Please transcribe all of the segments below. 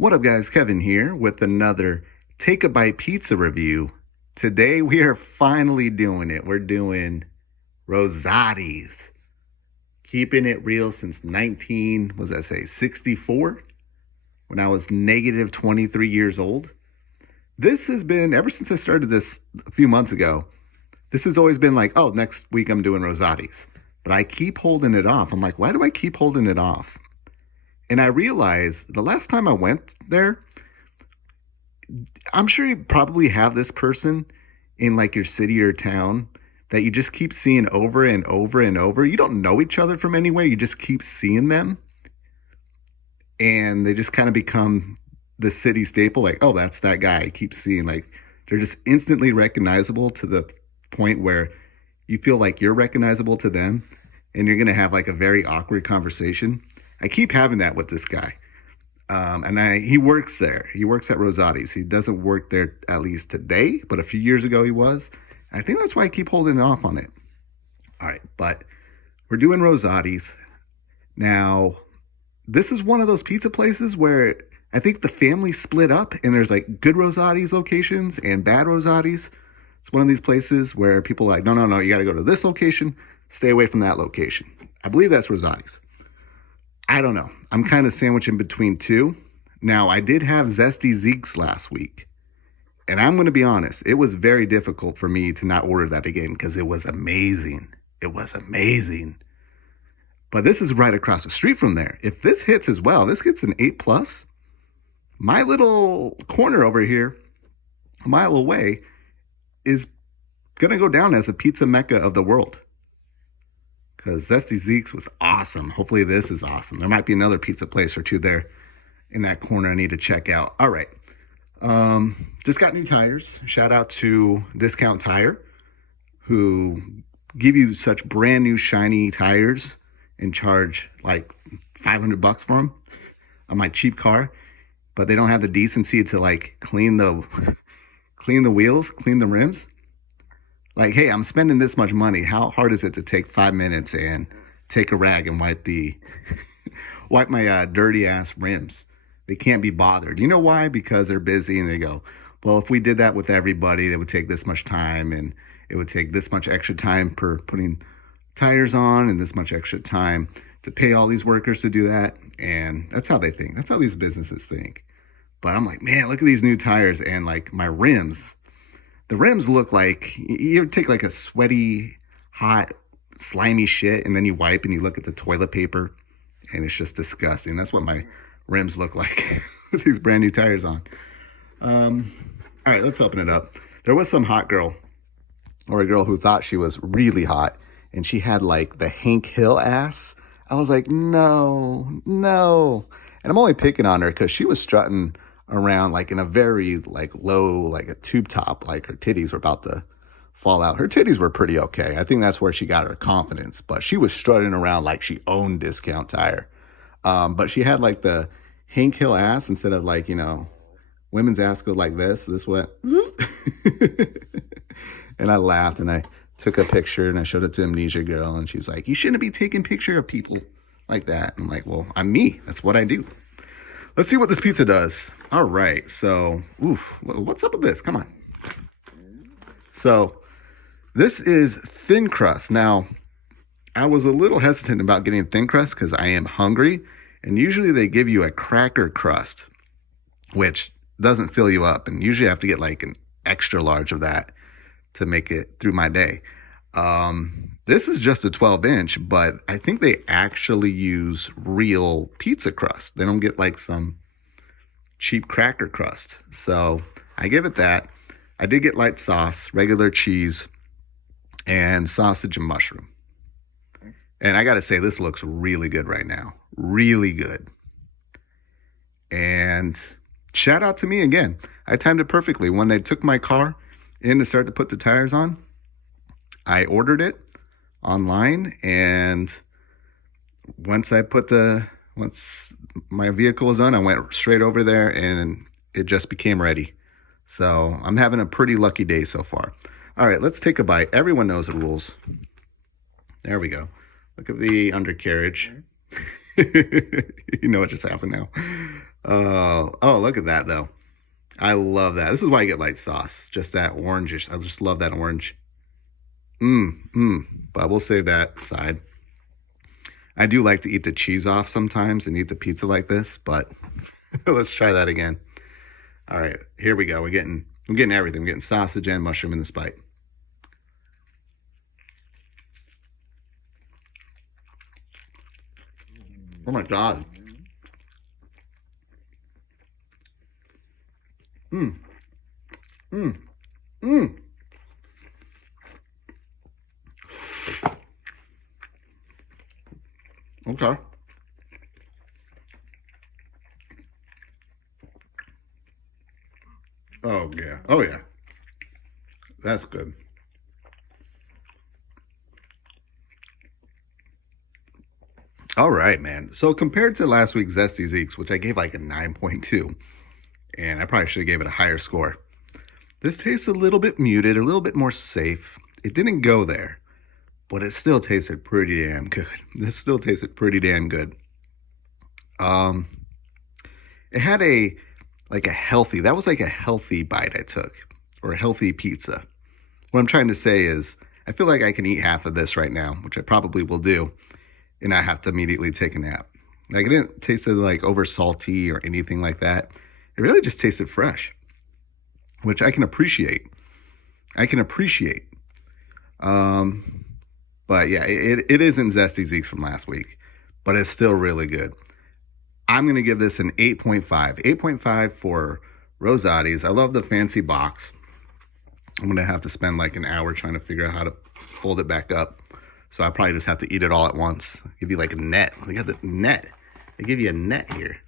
What up, guys? Kevin here with another Take a Bite Pizza review. Today we are finally doing it. We're doing Rosati's. Keeping it real since 64, when I was negative 23 years old. This has been, ever since I started this a few months ago, this has always been like, oh, next week I'm doing Rosati's. But I keep holding it off. I'm like, why do I keep holding it off? And I realized the last time I went there, I'm sure you probably have this person in like your city or town that you just keep seeing over and over and over. You don't know each other from anywhere. You just keep seeing them. And they just kind of become the city staple. Like, oh, that's that guy. I keep seeing, like, they're just instantly recognizable to the point where you feel like you're recognizable to them. And you're going to have like a very awkward conversation. I keep having that with this guy. He works there. He works at Rosati's. He doesn't work there at least today, but a few years ago he was. I think that's why I keep holding it off on it. All right, but we're doing Rosati's. Now, this is one of those pizza places where I think the family split up and there's like good Rosati's locations and bad Rosati's. It's one of these places where people are like, no, you got to go to this location, stay away from that location. I believe that's Rosati's. I don't know. I'm kind of sandwiched in between two. Now, I did have Zesty Zeeks last week. And I'm going to be honest, it was very difficult for me to not order that again because it was amazing. It was amazing. But this is right across the street from there. If this hits as well, this gets an 8+. My little corner over here, a mile away, is going to go down as a pizza mecca of the world. Because Zesty Zeeks was awesome. Hopefully this is awesome. There might be another pizza place or two there in that corner I need to check out. All right. Just got new tires. Shout out to Discount Tire, who give you such brand new shiny tires and charge like $500 for them on my cheap car. But they don't have the decency to like clean the wheels, clean the rims. Like, hey, I'm spending this much money. How hard is it to take 5 minutes and take a rag and wipe my dirty ass rims? They can't be bothered. You know why? Because they're busy and they go, well, if we did that with everybody, it would take this much time and it would take this much extra time per putting tires on and this much extra time to pay all these workers to do that. And that's how they think. That's how these businesses think. But I'm like, man, look at these new tires and like my rims. The rims look like, you ever take like a sweaty, hot, slimy shit and then you wipe and you look at the toilet paper and it's just disgusting. That's what my rims look like with these brand new tires on. All right, let's open it up. There was some hot girl or a girl who thought she was really hot and she had like the Hank Hill ass. I was like, no. And I'm only picking on her because she was strutting around like in a very like low, like a tube top, like her titties were about to fall out. Her titties were pretty okay. I think that's where she got her confidence, but she was strutting around like she owned Discount Tire. But she had like the Hank Hill ass instead of like, women's ass go like this went. And I laughed and I took a picture and I showed it to Amnesia Girl and she's like, you shouldn't be taking picture of people like that. I'm like, well, I'm me. That's what I do. Let's see what this pizza does. All right, so, what's up with this? Come on. So, this is thin crust. Now, I was a little hesitant about getting thin crust because I am hungry, and usually they give you a cracker crust, which doesn't fill you up, and usually I have to get like an extra large of that to make it through my day. This is just a 12-inch, but I think they actually use real pizza crust. They don't get like some cheap cracker crust. So I give it that. I did get light sauce, regular cheese, and sausage and mushroom. And I got to say, this looks really good right now. Really good. And shout out to me again. I timed it perfectly. When they took my car in to start to put the tires on, I ordered it online, and once my vehicle was on, I went straight over there and it just became ready. So I'm having a pretty lucky day so far. All right, let's take a bite. Everyone knows the rules. There we go. Look at the undercarriage. You know what just happened now. Oh, look at that though. I love that. This is why I get light sauce. Just that orangish. I just love that orange. But we'll save that aside. I do like to eat the cheese off sometimes and eat the pizza like this, but let's try that again. All right, here we go. I'm getting everything. I'm getting sausage and mushroom in this bite. Oh my God. Mmm. Mmm. Mmm. Okay. Oh yeah. Oh yeah. That's good. All right, man. So compared to last week's Zesty Zeeks, which I gave like a 9.2, and I probably should have gave it a higher score. This tastes a little bit muted, a little bit more safe. It didn't go there, but it still tasted pretty damn good. This still tasted pretty damn good. Um, it had a like a healthy. That was like a healthy bite I took, or a healthy pizza. What I'm trying to say is, I feel like I can eat half of this right now, which I probably will do, and I have to immediately take a nap. Like it didn't taste like over salty or anything like that. It really just tasted fresh, which I can appreciate. I can appreciate. Um, but yeah, it isn't Zesty Zeeks from last week, but it's still really good. I'm going to give this an 8.5. 8.5 for Rosati's. I love the fancy box. I'm going to have to spend like an hour trying to figure out how to fold it back up. So I probably just have to eat it all at once. Give you like a net. They got the net. They give you a net here.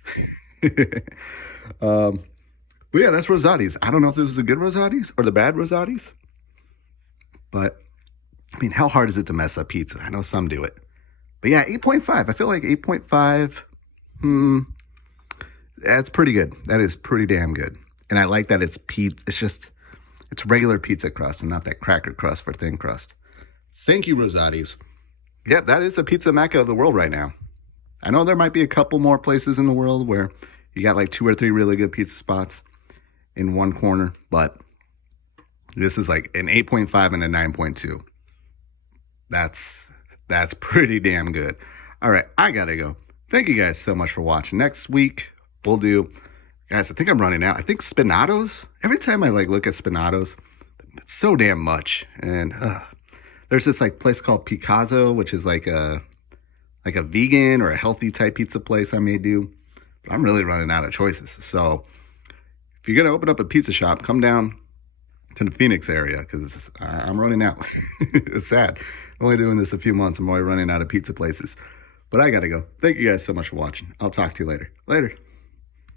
But yeah, that's Rosati's. I don't know if this was the good Rosati's or the bad Rosati's. But I mean, how hard is it to mess up pizza? I know some do it. But yeah, 8.5. I feel like 8.5. That's pretty good. That is pretty damn good. And I like that it's pizza. It's regular pizza crust and not that cracker crust for thin crust. Thank you, Rosati's. Yep, that is a pizza mecca of the world right now. I know there might be a couple more places in the world where you got like 2 or 3 really good pizza spots in one corner, but this is like an 8.5 and a 9.2. That's pretty damn good. All right, I gotta go. Thank you guys so much for watching. Next week we'll do, guys, I think I'm running out. I think Spinatos. Every time I like look at Spinatos, it's so damn much. And there's this like place called Picasso, which is like a vegan or a healthy type pizza place I may do. But I'm really running out of choices. So if you're gonna open up a pizza shop, come down to the Phoenix area because I'm running out. It's sad. I'm only doing this a few months. I'm already running out of pizza places. But I gotta go. Thank you guys so much for watching. I'll talk to you later. Later.